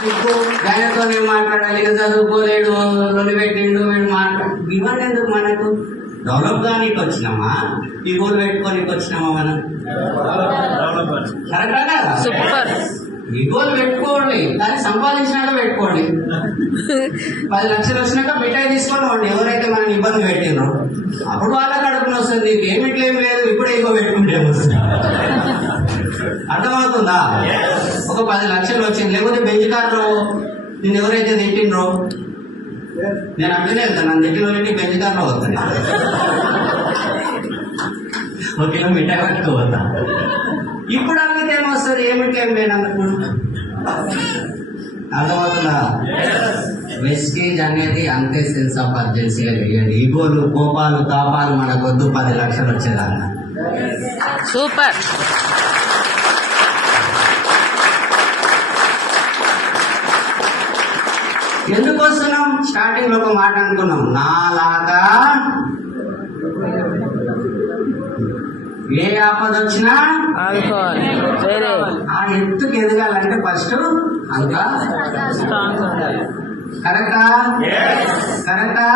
ఆయనతో మాట్లాడాలి, చదువుకోలేడు, లొలి పెట్టిండు, వీడు మాట్లాడు. ఇవన్నీ ఎందుకు మనకు? డెవలప్ గానికి వచ్చినామా, ఈ గోల్ పెట్టుకోనికి వచ్చినామా మనం? కరెక్టా కదా? ఈ గోల్ పెట్టుకోండి, కానీ సంపాదించినాక పెట్టుకోండి. 10 లక్షలు వచ్చినాక మిఠాయి తీసుకోండి. ఎవరైతే మనం ఇబ్బంది పెట్టినో అప్పుడు వాళ్ళకి అడుగుని వస్తుంది. పేమెంట్లు ఏం లేదు, ఇప్పుడు ఎక్కువ పెట్టుకుంటే వస్తుంది. అర్థమవుతుందా? ఒక 10 లక్షలు వచ్చింది, లేకపోతే బెంచ్ కార్లో నేను ఎవరైతే తిట్టిండ్రో, నేను అట్లనే వెళ్తాను, నన్ను తిట్టిన వాళ్ళని బెంచ్ కార్లో వస్తాను. 1 కిలో మిఠాయి పట్టుకోవద్దా? ఇప్పుడు అడిగితే ఏమొస్తుంది? ఏమిటేం లేనందుకు. అర్థమవుతుందా? వెస్టేజ్ అనేది అంతే సెన్స్ ఆఫ్ అర్జెన్సీగా చేయండి. ఈగోలు, కోపాలు, తాపాలు మనకొద్దు. 10 లక్షలు వచ్చేదాన్ని. సూపర్. ఎందుకు వస్తున్నాం? స్టార్టింగ్ లో ఒక మాట అనుకున్నాం, నాలాగా ఏ ఆపద వచ్చినా ఆ ఎత్తుకు ఎదగాలంటే ఫస్ట్ అంతా కరెక్టా? కరెక్టా?